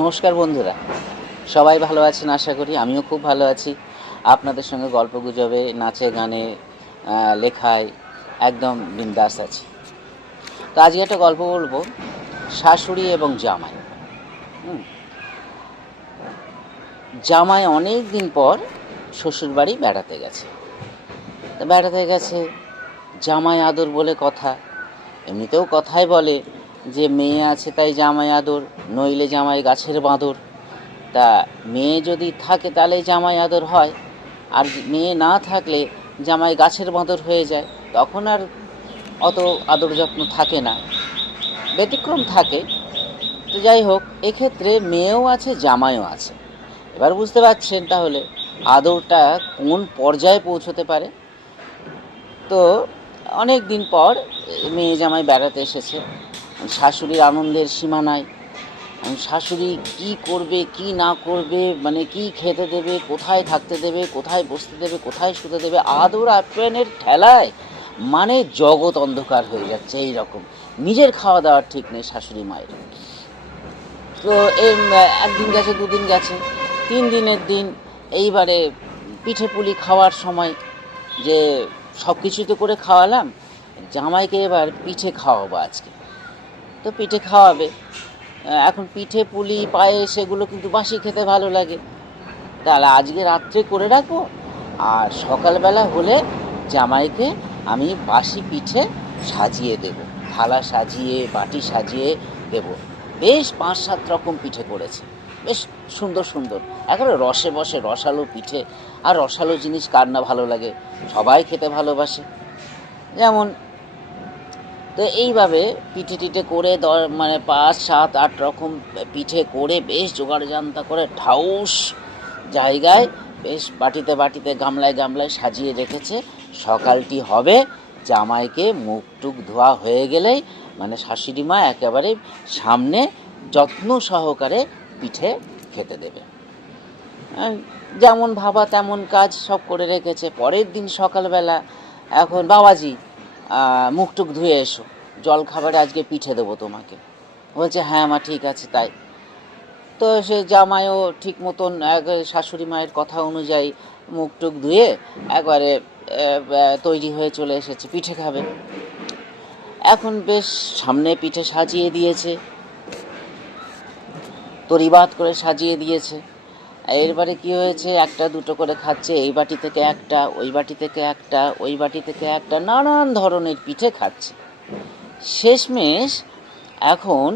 নমস্কার বন্ধুরা, সবাই ভালো আছেন আশা করি। আমিও খুব ভালো আছি। আপনাদের সঙ্গে গল্প গুজবে, নাচে গানে, লেখায় একদম বিন্দাস আছি। তো আজকে একটা গল্প বলবো, শাশুড়ি এবং জামাই। জামাই অনেক দিন পর শ্বশুরবাড়ি বেড়াতে গেছে। জামাই আদর বলে কথা। এমনিতেও কথাই বলে যে মেয়ে আছে তাই জামাই আদর, নইলে জামাই গাছের বাঁদর। তা মেয়ে যদি থাকে তাহলে জামাই আদর হয়, আর মেয়ে না থাকলে জামাই গাছের বাঁদর হয়ে যায়। তখন আর অত আদর যত্ন থাকে না, ব্যতিক্রম থাকে। তো যাই হোক, এক্ষেত্রে মেয়েও আছে জামাইও আছে। এবার বুঝতে পারছেন তাহলে আদরটা কোন পর্যায়ে পৌঁছতে পারে। তো অনেক দিন পর মেয়ে জামাই বেড়াতে এসেছে। শাশুড়ির আনন্দের সীমা নাই। শাশুড়ি কি করবে কি না করবে, মানে কি খেতে দেবে, কোথায় থাকতে দেবে, কোথায় বসতে দেবে, কোথায় শুতে দেবে, আদর আপ্যায়নের ঠেলায় মানে জগৎ অন্ধকার হয়ে যাচ্ছে। এই রকম নিজের খাওয়া দাওয়ার ঠিক নেই শাশুড়ি মায়ের। তো একদিন গেছে, দুদিন গেছে, 3 দিনের দিন। এইবারে পিঠে পুলি খাওয়ার সময় যে সব কিছু তো করে খাওয়ালাম, জামাইকে এবার পিঠে খাওয়াবো আজকে। তো পিঠে খাওয়াবে। এখন পিঠে পুলি পায়েস এগুলো কিন্তু বাসি খেতে ভালো লাগে, তাহলে আজকে রাত্রে করে রাখবো, আর সকালবেলা হলে জামাইকে আমি বাসি পিঠে সাজিয়ে দেব, থালা সাজিয়ে বাটি সাজিয়ে দেব। বেশ 5-7 রকম পিঠে করেছে, বেশ সুন্দর সুন্দর, একেবারে রসে বসে রসালো পিঠে। আর রসালো জিনিস কার না ভালো লাগে, সবাই খেতে ভালোবাসে। যেমন তো এইভাবে পিঠে টিঠে করে মানে 5-7-8 রকম পিঠে করে বেশ জোগাড় জান্তা করে ঠাউস জায়গায় বেশ বাটিতে বাটিতে গামলায় গামলায় সাজিয়ে রেখেছে। সকালটি হবে, জামাইকে মুখ টুক ধোয়া হয়ে গেলেই মানে শাশুড়ি মা একেবারে সামনে যত্ন সহকারে পিঠে খেতে দেবে। যেমন ভাবা তেমন কাজ সব করে রেখেছে। পরের দিন সকালবেলা এখন বাবাজি মুখ টুক ধুয়ে এসো, জল খাবারে আজকে পিঠে দেবো তোমাকে। বলছে হ্যাঁ মা ঠিক আছে তাই। তো সে জামাইও ঠিক মতন শাশুড়ি মায়ের কথা অনুযায়ী মুখ টুক ধুয়ে একবারে তৈরি হয়ে চলে এসেছে, পিঠে খাবে। এখন বেশ সামনে পিঠে সাজিয়ে দিয়েছে, তরিবাত করে সাজিয়ে দিয়েছে। এরবারে কি হয়েছে, একটা দুটো করে খাচ্ছে, এই বাটি থেকে একটা, ওই বাটি থেকে একটা, ওই বাটি থেকে একটা, নানান ধরনের পিঠে খাচ্ছে। শেষমেশ এখন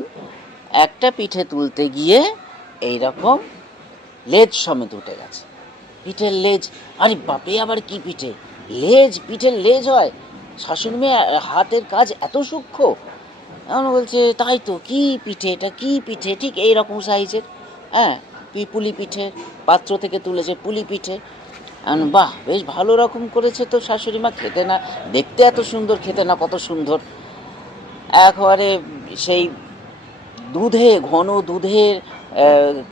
একটা পিঠে তুলতে গিয়ে এই রকম লেজ সমেত উঠে গেছে, পিঠের লেজ। আরে বাপে, আবার কি পিঠে, লেজ, পিঠের লেজ হয়? শাশুড়ি মেয়ে হাতের কাজ এত সূক্ষ্ম। এখন বলছে তাই তো, কি পিঠে এটা, কি পিঠে? ঠিক এই রকম সাইজের, হ্যাঁ, পুলি পিঠে, পাত্র থেকে তুলেছে পুলি পিঠে। বাহ, বেশ ভালো রকম করেছে তো শাশুড়ি মা, খেতে না দেখতে এত সুন্দর, খেতে না কত সুন্দর। একেবারে সেই দুধে, ঘন দুধের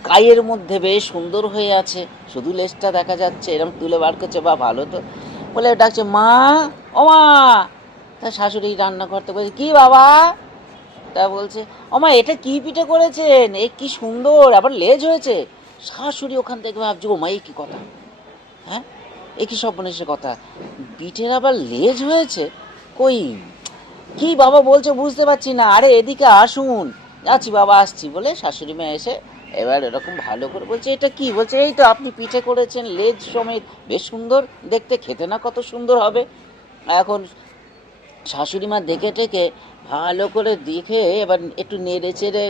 কাইয়ের মধ্যে বেশ সুন্দর হয়ে আছে, শুধু লেজটা দেখা যাচ্ছে, এরকম তুলে বার করছে, বা ভালো তো। বলে ডাকছে মা, ও মা। তা শাশুড়ি রান্না করতে বলছে কি বাবা? তা বলছে ও মা, এটা কি পিঠে করেছেন, এ কি সুন্দর, আবার লেজ হয়েছে। শাশুড়ি ওখান থেকে ভাবছে ও মা, এই কি কথা, হ্যাঁ, এ কি সর্বনেশের কথা, পিঠের আবার লেজ হয়েছে, কই কি বাবা বলছে বুঝতে পারছি না, আরে এদিকে আসুন। যাচ্ছি বাবা, আসছি বলে শাশুড়ি মা এসে এবার এরকম ভালো করে বলছে এটা কি? বলছে এই তো আপনি পিঠে করেছেন লেজ সমেত, বেশ সুন্দর দেখতে, খেতে না কত সুন্দর হবে। এখন শাশুড়ি মা দেখে টেকে ভালো করে দেখে এবার একটু নেড়ে চেড়ে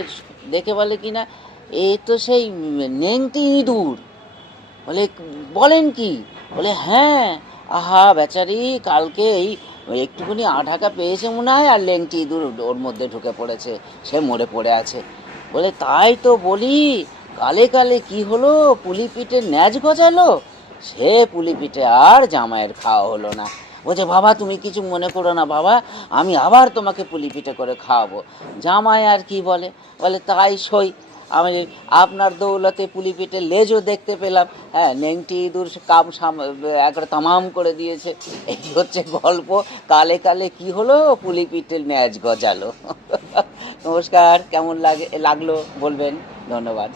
দেখে বলে কি না, এ তো সেই নেংটি ইঁদুর। বলে বলেন কি? বলে হ্যাঁ, আহা বেচারি কালকেই একটুখানি ঢাকা পেয়েছে মনে হয়, আর লেংটি ইঁদুর ওর মধ্যে ঢুকে পড়েছে, সে মরে পড়ে আছে। বলে তাই তো বলি, কালে কালে কি হলো, পুলি পিঠে ন্যাজ গজালো, সে পুলি পিঠে আর জামাইয়ের খাওয়া হলো না। বলছে বাবা তুমি কিছু মনে করো না বাবা, আমি আবার তোমাকে পুলি পিঠে করে খাওয়াবো। জামাই আর কি বলে, বলে তাই সই, আমি আপনার দৌলতে পুলি পিঠে লেজও দেখতে পেলাম, হ্যাঁ, নেংটি ইঁদুর কাম একবারে তামাম করে দিয়েছে। এই হচ্ছে গল্প, কালে কালে কি হলো, পুলি পিঠে ন্যাজ গজালো। নমস্কার, কেমন লাগলো বলবেন। ধন্যবাদ।